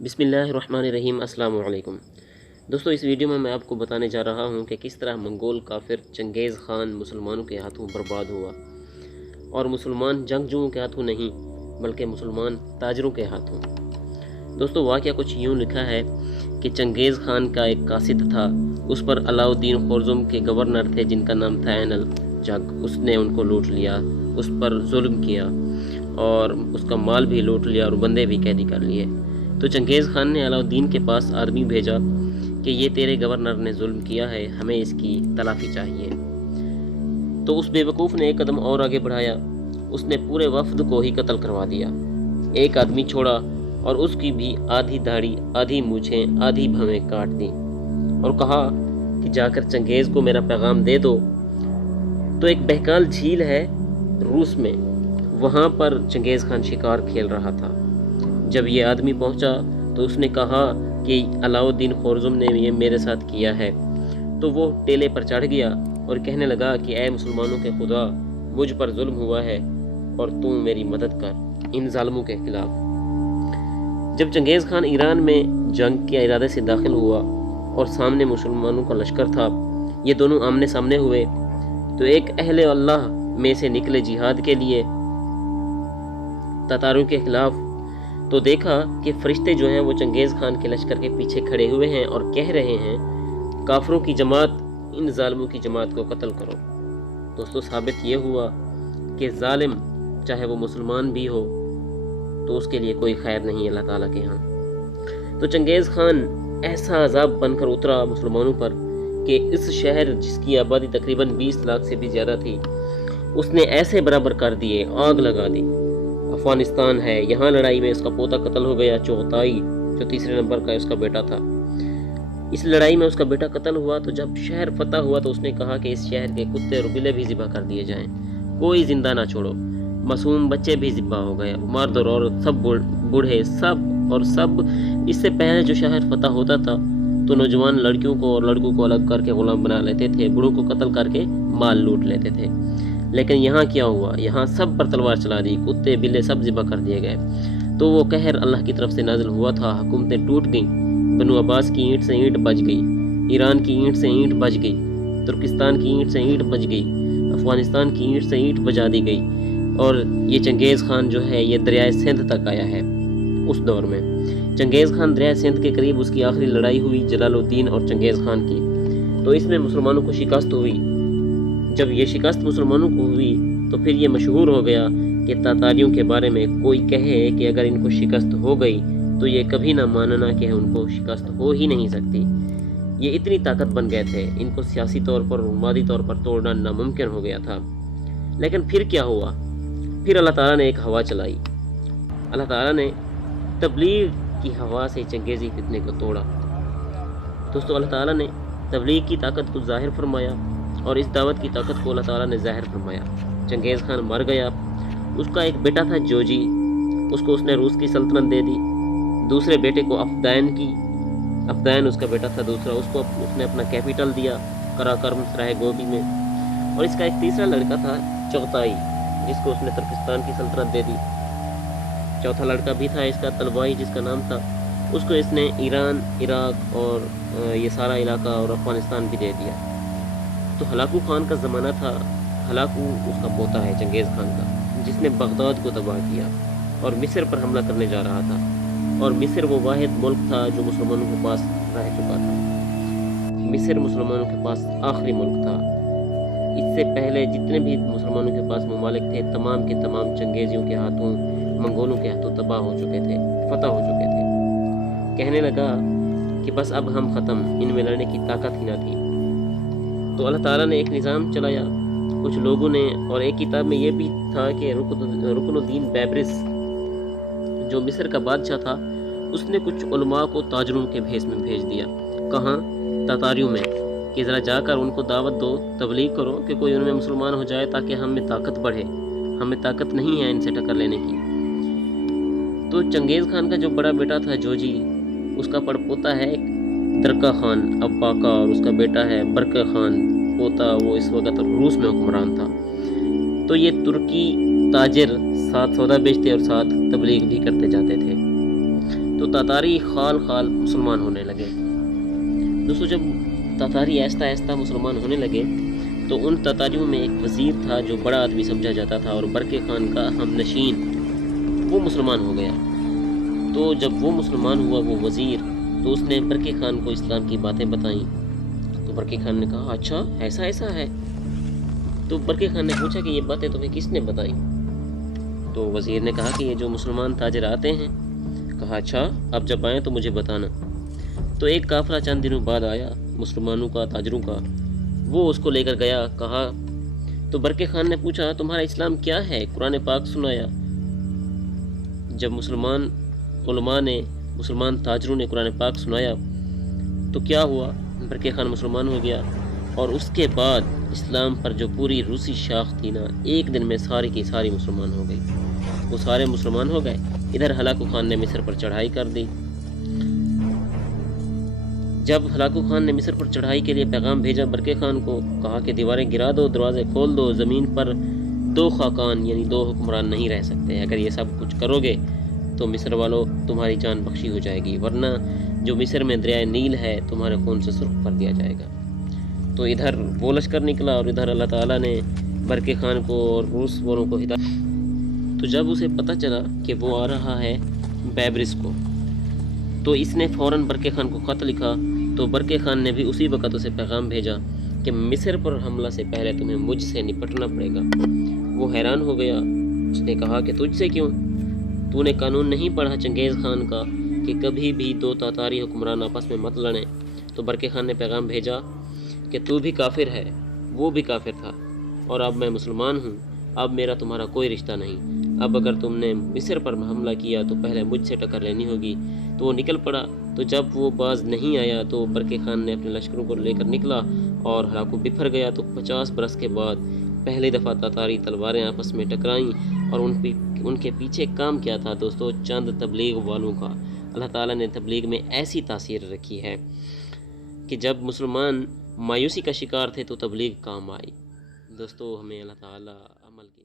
बिस्मिल्लाहिर्रहमानिर्रहीम। अस्सलाम वालेकुम दोस्तों, इस वीडियो में मैं आपको बताने जा रहा हूं कि किस तरह मंगोल काफिर चंगेज़ ख़ान मुसलमानों के हाथों बर्बाद हुआ, और मुसलमान जंगजुओं के हाथों नहीं बल्कि मुसलमान ताजरों के हाथों। दोस्तों, वाक़या कुछ यूँ लिखा है कि चंगेज़ ख़ान का एक कासिद था, उस पर अलाउद्दीन खुर्रम के गवर्नर थे जिनका नाम था ऐन अल जग। उसने उनको लूट लिया, उस पर जुल्म किया और उसका माल भी लूट लिया और बंदे भी कैदी कर लिए। तो चंगेज़ ख़ान ने अलाउद्दीन के पास आदमी भेजा कि ये तेरे गवर्नर ने जुल्म किया है, हमें इसकी तलाफ़ी चाहिए। तो उस बेवकूफ़ ने एक कदम और आगे बढ़ाया, उसने पूरे वफ़द को ही कत्ल करवा दिया। एक आदमी छोड़ा और उसकी भी आधी दाढ़ी, आधी मूछें, आधी भवें काट दी और कहा कि जाकर चंगेज़ को मेरा पैगाम दे दो। तो एक बहकाल झील है रूस में, वहाँ पर चंगेज़ ख़ान शिकार खेल रहा था। जब ये आदमी पहुंचा तो उसने कहा कि अलाउद्दीन खुर्रम ने ये मेरे साथ किया है। तो वो टेले पर चढ़ गया और कहने लगा कि ऐ मुसलमानों के खुदा, मुझ पर जुल्म हुआ है और तू मेरी मदद कर इन जालिमों के खिलाफ। जब चंगेज़ ख़ान ईरान में जंग के इरादे से दाखिल हुआ और सामने मुसलमानों का लश्कर था, ये दोनों आमने सामने हुए, तो एक अहले अल्लाह में से निकले जिहाद के लिए तातारों के खिलाफ। तो देखा कि फरिश्ते जो हैं वो चंगेज़ ख़ान के लश्कर के पीछे खड़े हुए हैं और कह रहे हैं, काफरों की जमात, इन जालिमों की जमात को कत्ल करो। दोस्तों, साबित ये हुआ कि जालिम चाहे वो मुसलमान भी हो तो उसके लिए कोई खैर नहीं अल्लाह ताला के यहाँ। तो चंगेज़ ख़ान ऐसा अजाब बनकर उतरा मुसलमानों पर कि इस शहर जिसकी आबादी तकरीबन 20 लाख से भी ज़्यादा थी, उसने ऐसे बराबर कर दिए, आग लगा दी। अफगानिस्तान है, यहाँ लड़ाई में उसका पोता कत्ल हो गया, चौथाई जो तीसरे नंबर का उसका बेटा था। इस लड़ाई में उसका बेटा कत्ल हुआ। तो जब शहर फतह हुआ तो उसने कहा कि इस शहर के कुत्ते और बिल्ले भी ज़िबा कर दिए जाएं, कोई जिंदा ना छोड़ो। मासूम बच्चे भी ज़िबा हो गए, मर्द और औरत, सब बूढ़े, सब। इससे पहले जो शहर फतह होता था तो नौजवान लड़कियों को और लड़कों को अलग करके गुलाम बना लेते थे, बूढ़ों को कत्ल करके माल लूट लेते थे। लेकिन यहाँ क्या हुआ, यहाँ सब पर तलवार चला दी, कुत्ते बिल्ले सब ज़िबा कर दिए गए। तो वो कहर अल्लाह की तरफ से नाजिल हुआ था, हुकूमतें टूट गईं, बनु अब्बास की ईंट से ईंट बज गई, ईरान की ईंट से ईंट बज गई, तुर्किस्तान की ईंट से ईंट बज गई, अफगानिस्तान की ईंट से ईंट बजा दी गई। और ये चंगेज़ ख़ान जो है ये दरियाए सिंध तक आया है। उस दौर में चंगेज़ ख़ान दरियाए सिंध के करीब उसकी आखिरी लड़ाई हुई जलालुद्दीन और चंगेज़ ख़ान की। तो इसमें मुसलमानों को शिकस्त हुई। जब ये शिकस्त मुसलमानों को हुई तो फिर ये मशहूर हो गया कि तातारियों के बारे में कोई कहे कि अगर इनको शिकस्त हो गई तो ये कभी ना मानना कि उनको शिकस्त हो ही नहीं सकती। ये इतनी ताकत बन गए थे, इनको सियासी तौर पर और मादी तौर पर तोड़ना नामुमकिन हो गया था। लेकिन फिर क्या हुआ, फिर अल्लाह ताला ने एक हवा चलाई। अल्लाह ताला ने तबलीग की हवा से चंगेज़ी फितने को तोड़ा। दोस्तों, अल्लाह ताला ने तबलीग की ताकत को ज़ाहिर फरमाया और इस दावत की ताकत को अल्लाह ताला ने ज़ाहिर फरमाया। चंगेज़ ख़ान मर गया। उसका एक बेटा था जोजी, उसको उसने रूस की सल्तनत दे दी। दूसरे बेटे को अफ़दैन उसका बेटा था दूसरा, उसको उसने अपना कैपिटल दिया कराकरम सराय गोबी में। और इसका एक तीसरा लड़का था चौथाई, जिसको उसने तुर्किस्तान की सल्तनत दे दी। चौथा लड़का भी था इसका तलवाई, जिसका नाम था, उसको इसने ईरान, इराक और ये सारा इलाका और अफ़गानिस्तान भी दे दिया। तो हलाकू खान का ज़माना था। हलाकू उसका पोता है चंगेज़ ख़ान का, जिसने बगदाद को तबाह किया और मिस्र पर हमला करने जा रहा था। और मिस्र वो वाहिद मुल्क था जो मुसलमानों के पास रह चुका था। मिस्र मुसलमानों के पास आखिरी मुल्क था। इससे पहले जितने भी मुसलमानों के पास ममालिक थे, तमाम के तमाम चंगेज़ियों के हाथों, मंगोलों के हाथों तबाह हो चुके थे, फतह हो चुके थे। कहने लगा कि बस अब हम ख़त्म, इनमें लड़ने की ताकत ही ना थी। तो अल्लाह ताला ने एक निज़ाम चलाया कुछ लोगों ने। और एक किताब में ये भी था कि रुकनुद्दीन बैबरिस जो मिस्र का बादशाह था, उसने कुछ उलमा को ताजरों के भेस में भेज दिया। कहाँ? तातारियों में, कि ज़रा जाकर उनको दावत दो, तबलीग करो कि कोई उनमें मुसलमान हो जाए ताकि हमें ताकत बढ़े। हमें ताकत नहीं है इनसे टक्कर लेने की। तो चंगेज़ ख़ान का जो बड़ा बेटा था जोजी, उसका पड़पोता है दरका ख़ान अब्बाका और उसका बेटा है बरका ख़ान पोता, वो इस वक्त रूस में हुक्मरान था। तो ये तुर्की ताजिर साथ सौदा बेचते और साथ तबलीग भी करते जाते थे। تو تاتاری خال خال مسلمان ہونے لگے۔ دوستو جب تاتاری آہستہ آہستہ مسلمان ہونے لگے تو ان تاتاریوں میں ایک وزیر تھا جو بڑا آدمی سمجھا جاتا تھا اور برقع خان کا ہم نشین، وہ مسلمان ہو گیا۔ تو جب وہ مسلمان ہوا وہ وزیر، تو اس نے برقع خان کو اسلام کی باتیں بتائیں۔ تو برقع خان نے کہا اچھا ایسا ہے۔ تو برقع خان نے پوچھا کہ یہ باتیں تمہیں کس نے بتائیں؟ تو وزیر نے کہا کہ یہ جو مسلمان تاجر آتے ہیں۔ کہا اچھا اب جب آئیں تو مجھے بتانا۔ تو ایک قافلہ چند دنوں بعد آیا مسلمانوں کا، تاجروں کا، وہ اس کو لے کر گیا۔ کہا تو برقع خان نے پوچھا تمہارا اسلام کیا ہے؟ قرآن پاک سنایا۔ جب مسلمان علماء نے، مسلمان تاجروں نے قرآن پاک سنایا تو کیا ہوا؟ برقع خان مسلمان ہو گیا، اور اس کے بعد اسلام پر جو پوری روسی شاخ تھی نا، ایک دن میں ساری کی ساری مسلمان ہو گئی۔ وہ سارے مسلمان ہو گئے۔ ادھر ہلاکو خان نے مصر پر چڑھائی کر دی۔ جب ہلاکو خان نے مصر پر چڑھائی کے لیے پیغام بھیجا برقع خان کو، کہا کہ دیواریں گرا دو، دروازے کھول دو، زمین پر 2 خاقان یعنی 2 حکمران نہیں رہ سکتے۔ اگر یہ سب کچھ کرو گے تو مصر والوں تمہاری جان بخشی ہو جائے گی، ورنہ جو مصر میں دریائے نیل ہے تمہارے خون سے سرخ کر دیا جائے گا۔ تو ادھر وہ لشکر نکلا اور ادھر اللہ تعالیٰ نے برقع خان کو اور روس والوں کو ہدایت۔ تو جب اسے پتہ چلا کہ وہ آ رہا ہے بیبرس کو، تو اس نے فوراً برقع خان کو خط لکھا۔ تو برقع خان نے بھی اسی وقت اسے پیغام بھیجا کہ مصر پر حملہ سے پہلے تمہیں مجھ سے نپٹنا پڑے گا۔ وہ حیران ہو گیا، اس نے کہا کہ تجھ سے کیوں؟ تو نے قانون نہیں پڑھا چنگیز خان کا کہ کبھی بھی 2 تاتاری حکمران آپس میں مت لڑیں؟ تو برقع خان نے پیغام بھیجا کہ تو بھی کافر ہے، وہ بھی کافر تھا، اور اب میں مسلمان ہوں، اب میرا تمہارا کوئی رشتہ نہیں۔ اب اگر تم نے مصر پر حملہ کیا تو پہلے مجھ سے ٹکر لینی ہوگی۔ تو وہ نکل پڑا۔ تو جب وہ باز نہیں آیا تو برقع خان نے اپنے لشکروں کو لے کر نکلا اور ہلاکو بکھر گیا۔ تو 50 برس کے بعد پہلی دفعہ تاتاری تلواریں آپس میں ٹکرائیں، اور ان کے پیچھے کام کیا تھا دوستو؟ چند تبلیغ والوں کا۔ اللہ تعالیٰ نے تبلیغ میں ایسی تاثیر رکھی ہے کہ جب مسلمان مایوسی کا شکار تھے تو تبلیغ کام آئی۔ دوستو ہمیں اللہ تعالیٰ عمل کی